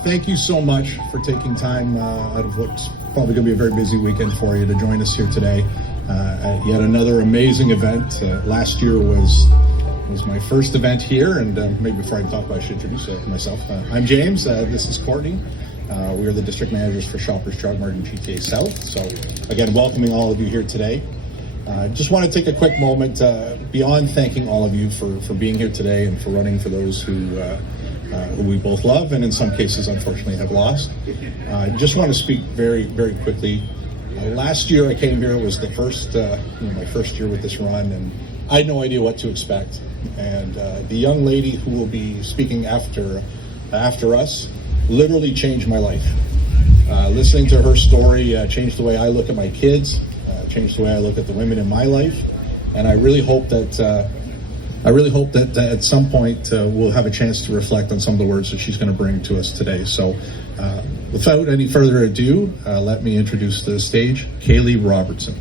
Thank you so much for taking time out of what's probably going to be a very busy weekend for you to join us here today at yet another amazing event. Last year was my first event here, and maybe before I talk about it, I should introduce myself. I'm James. This is Courtney. We are the district managers for Shoppers Drug Mart in GTA South. So again, welcoming all of you here today. Just want to take a quick moment beyond thanking all of you for being here today and for running for those who we both love and in some cases unfortunately have lost. Just want to speak very, very quickly. Last year I came here, it was the first, my first year with this run, and I had no idea what to expect. And the young lady who will be speaking after us literally changed my life. Listening to her story changed the way I look at my kids, changed the way I look at the women in my life, and I really hope that at some point we'll have a chance to reflect on some of the words that she's going to bring to us today. So without any further ado, let me introduce to the stage Kaylee Robertson.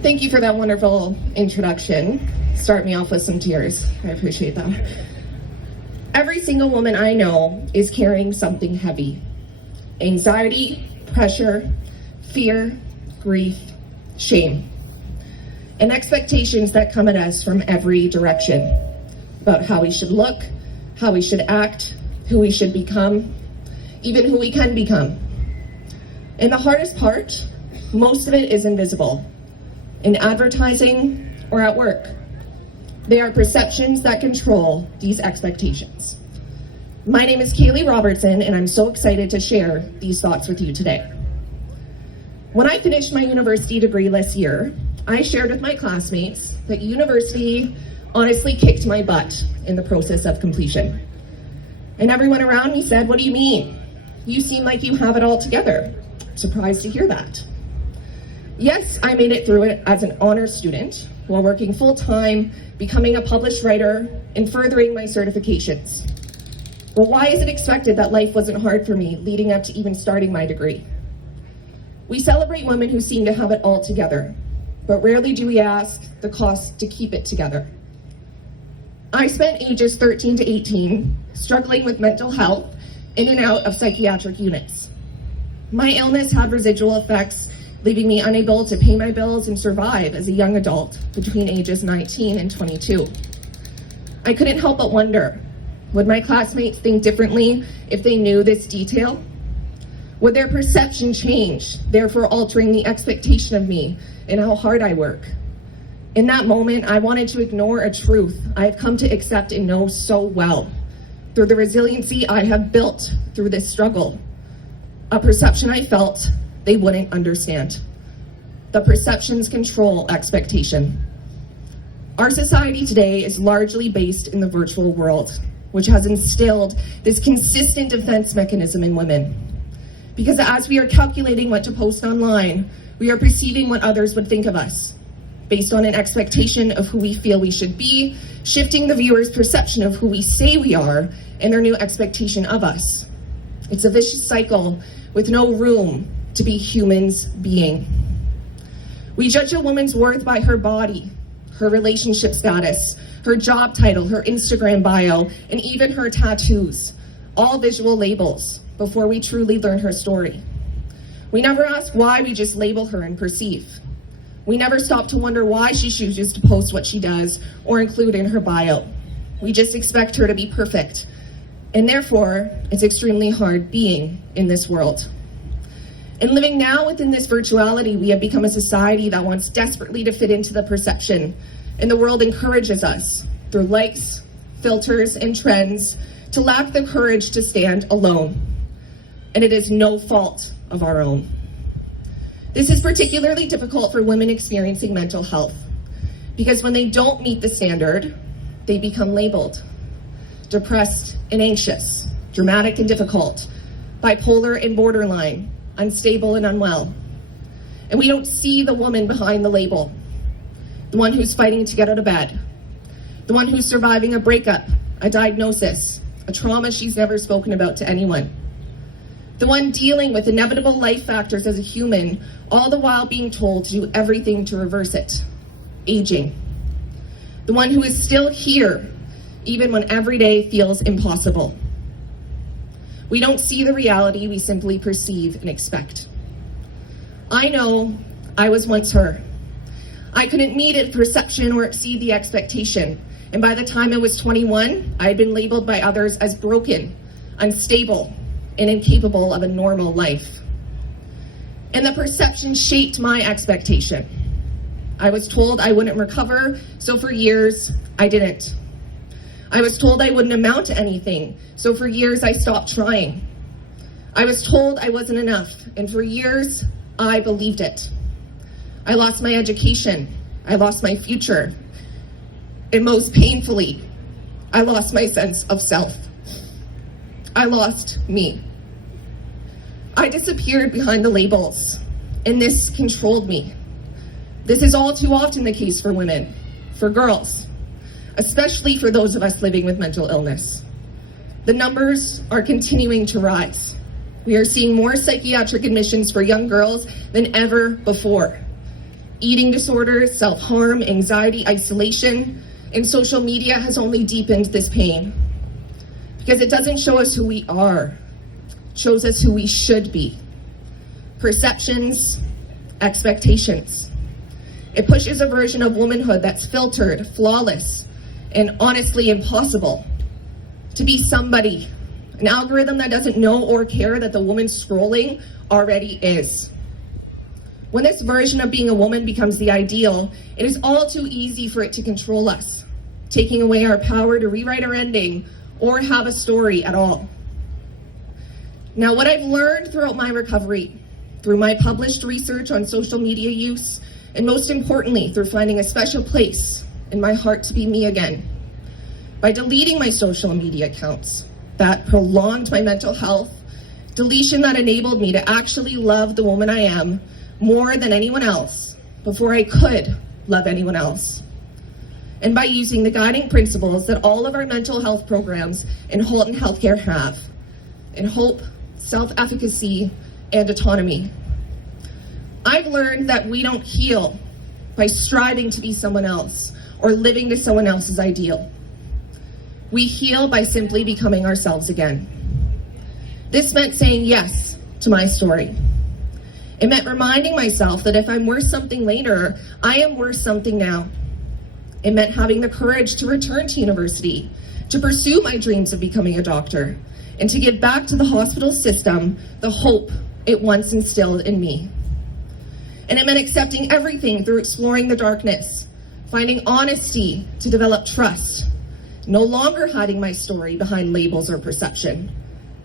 Thank you for that wonderful introduction. Start me off with some tears. I appreciate that. Every single woman I know is carrying something heavy. Anxiety, pressure, fear, grief, shame, and expectations that come at us from every direction about how we should look, how we should act, who we should become, even who we can become. And the hardest part, most of it is invisible, in advertising or at work. They are perceptions that control these expectations. My name is Kaylee Robertson, and I'm so excited to share these thoughts with you today. When I finished my university degree this year, I shared with my classmates that university honestly kicked my butt in the process of completion. And everyone around me said, "What do you mean? You seem like you have it all together." Surprised to hear that. Yes, I made it through it as an honors student while working full-time, becoming a published writer, and furthering my certifications. But why is it expected that life wasn't hard for me leading up to even starting my degree? We celebrate women who seem to have it all together, but rarely do we ask the cost to keep it together. I spent ages 13 to 18 struggling with mental health in and out of psychiatric units. My illness had residual effects, leaving me unable to pay my bills and survive as a young adult between ages 19 and 22. I couldn't help but wonder, would my classmates think differently if they knew this detail? Would their perception change, therefore altering the expectation of me and how hard I work? In that moment, I wanted to ignore a truth I have come to accept and know so well through the resiliency I have built through this struggle. A perception I felt they wouldn't understand. The perceptions control expectation. Our society today is largely based in the virtual world, which has instilled this consistent defense mechanism in women. Because as we are calculating what to post online, we are perceiving what others would think of us, based on an expectation of who we feel we should be, shifting the viewer's perception of who we say we are and their new expectation of us. It's a vicious cycle with no room to be humans being. We judge a woman's worth by her body, her relationship status, her job title, her Instagram bio, and even her tattoos, all visual labels, before we truly learn her story. We never ask why, we just label her and perceive. We never stop to wonder why she chooses to post what she does or include in her bio. We just expect her to be perfect. And therefore, it's extremely hard being in this world. And living now within this virtuality, we have become a society that wants desperately to fit into the perception. And the world encourages us, through likes, filters, and trends, to lack the courage to stand alone. And it is no fault of our own. This is particularly difficult for women experiencing mental health, because when they don't meet the standard, they become labeled depressed and anxious, dramatic and difficult, bipolar and borderline, unstable and unwell. And we don't see the woman behind the label, the one who's fighting to get out of bed, the one who's surviving a breakup, a diagnosis, a trauma she's never spoken about to anyone, the one dealing with inevitable life factors as a human, all the while being told to do everything to reverse it. Aging. the one who is still here, even when every day feels impossible. We don't see the reality, we simply perceive and expect. I know I was once her. I couldn't meet a perception or exceed the expectation. And by the time I was 21, I had been labeled by others as broken, unstable, and incapable of a normal life. And the perception shaped my expectation. I was told I wouldn't recover, so for years, I didn't. I was told I wouldn't amount to anything, so for years I stopped trying. I was told I wasn't enough, and for years, I believed it. I lost my education. I lost my future. And most painfully, I lost my sense of self. I lost me. I disappeared behind the labels, and this controlled me. This is all too often the case for women, for girls, especially for those of us living with mental illness. The numbers are continuing to rise. We are seeing more psychiatric admissions for young girls than ever before. Eating disorders, self-harm, anxiety, isolation, and social media has only deepened this pain. Because it doesn't show us who we are, it shows us who we should be. Perceptions, expectations. It pushes a version of womanhood that's filtered, flawless, and honestly impossible. To be somebody, an algorithm that doesn't know or care that the woman scrolling already is. When this version of being a woman becomes the ideal, it is all too easy for it to control us, taking away our power to rewrite our ending or have a story at all. Now, what I've learned throughout my recovery, through my published research on social media use, and most importantly, through finding a special place in my heart to be me again, by deleting my social media accounts that prolonged my mental health, deletion that enabled me to actually love the woman I am more than anyone else before I could love anyone else. And by using the guiding principles that all of our mental health programs in Halton Healthcare have, in hope, self-efficacy, and autonomy. I've learned that we don't heal by striving to be someone else or living to someone else's ideal. We heal by simply becoming ourselves again. This meant saying yes to my story. It meant reminding myself that if I'm worth something later, I am worth something now. It meant having the courage to return to university, to pursue my dreams of becoming a doctor, and to give back to the hospital system the hope it once instilled in me. And it meant accepting everything through exploring the darkness, finding honesty to develop trust, no longer hiding my story behind labels or perception,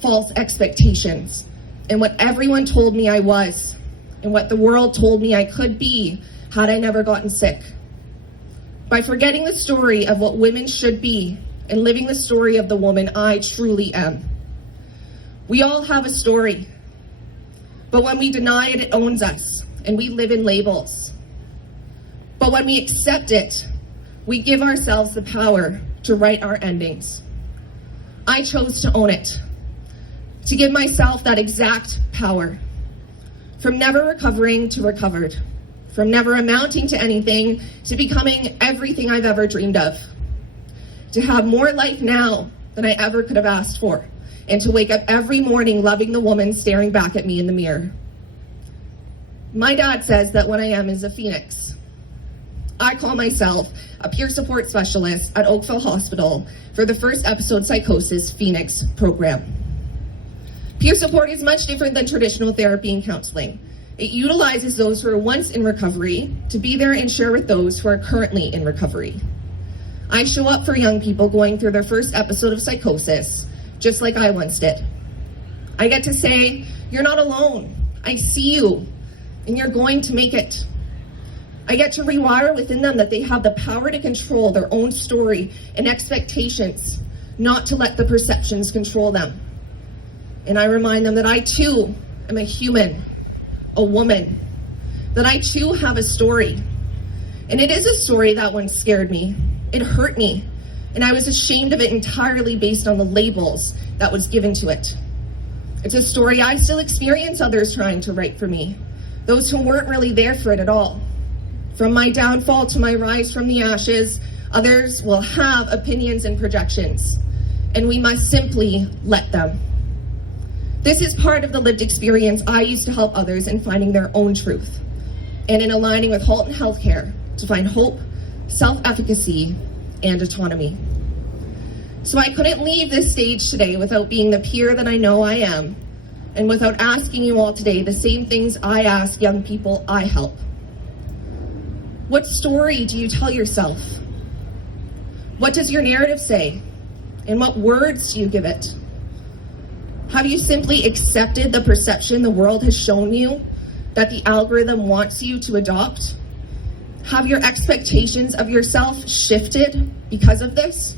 false expectations, and what everyone told me I was, and what the world told me I could be had I never gotten sick. By forgetting the story of what women should be and living the story of the woman I truly am. We all have a story, but when we deny it, it owns us, and we live in labels. But when we accept it, we give ourselves the power to write our endings. I chose to own it, to give myself that exact power. From never recovering to recovered, from never amounting to anything to becoming everything I've ever dreamed of. To have more life now than I ever could have asked for, and to wake up every morning loving the woman staring back at me in the mirror. My dad says that what I am is a phoenix. I call myself a peer support specialist at Oakville Hospital for the first episode psychosis Phoenix program. Peer support is much different than traditional therapy and counseling. It utilizes those who are once in recovery to be there and share with those who are currently in recovery. I show up for young people going through their first episode of psychosis, just like I once did. I get to say, you're not alone. I see you, and you're going to make it. I get to rewire within them that they have the power to control their own story and expectations, not to let the perceptions control them. And I remind them that I too am a human, a woman, that I too have a story. And it is a story that once scared me. It hurt me. And I was ashamed of it entirely based on the labels that was given to it. It's a story I still experience others trying to write for me, those who weren't really there for it at all. From my downfall to my rise from the ashes, Others will have opinions and projections, and we must simply let them. This is part of the lived experience I used to help others in finding their own truth, and in aligning with Halton Healthcare to find hope, self-efficacy, and autonomy. So I couldn't leave this stage today without being the peer that I know I am, and without asking you all today the same things I ask young people I help. What story do you tell yourself? What does your narrative say? And what words do you give it? Have you simply accepted the perception the world has shown you that the algorithm wants you to adopt? Have your expectations of yourself shifted because of this?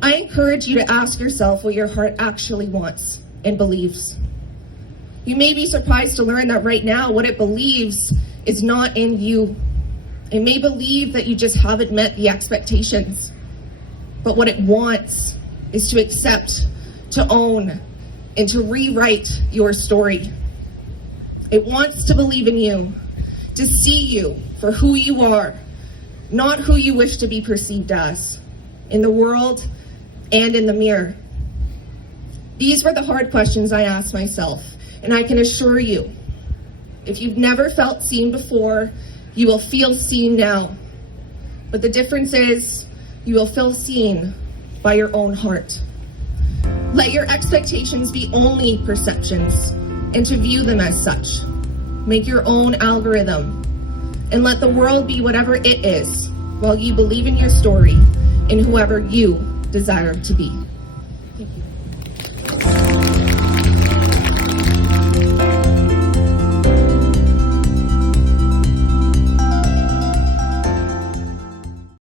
I encourage you to ask yourself what your heart actually wants and believes. You may be surprised to learn that right now what it believes is not in you. It may believe that you just haven't met the expectations, but what it wants is to accept, to own, and to rewrite your story. It wants to believe in you, to see you for who you are, not who you wish to be perceived as, in the world and in the mirror. These were the hard questions I asked myself, and I can assure you, if you've never felt seen before, you will feel seen now. But the difference is, you will feel seen by your own heart. Let your expectations be only perceptions, and to view them as such. Make your own algorithm, and let the world be whatever it is, while you believe in your story and whoever you desire to be.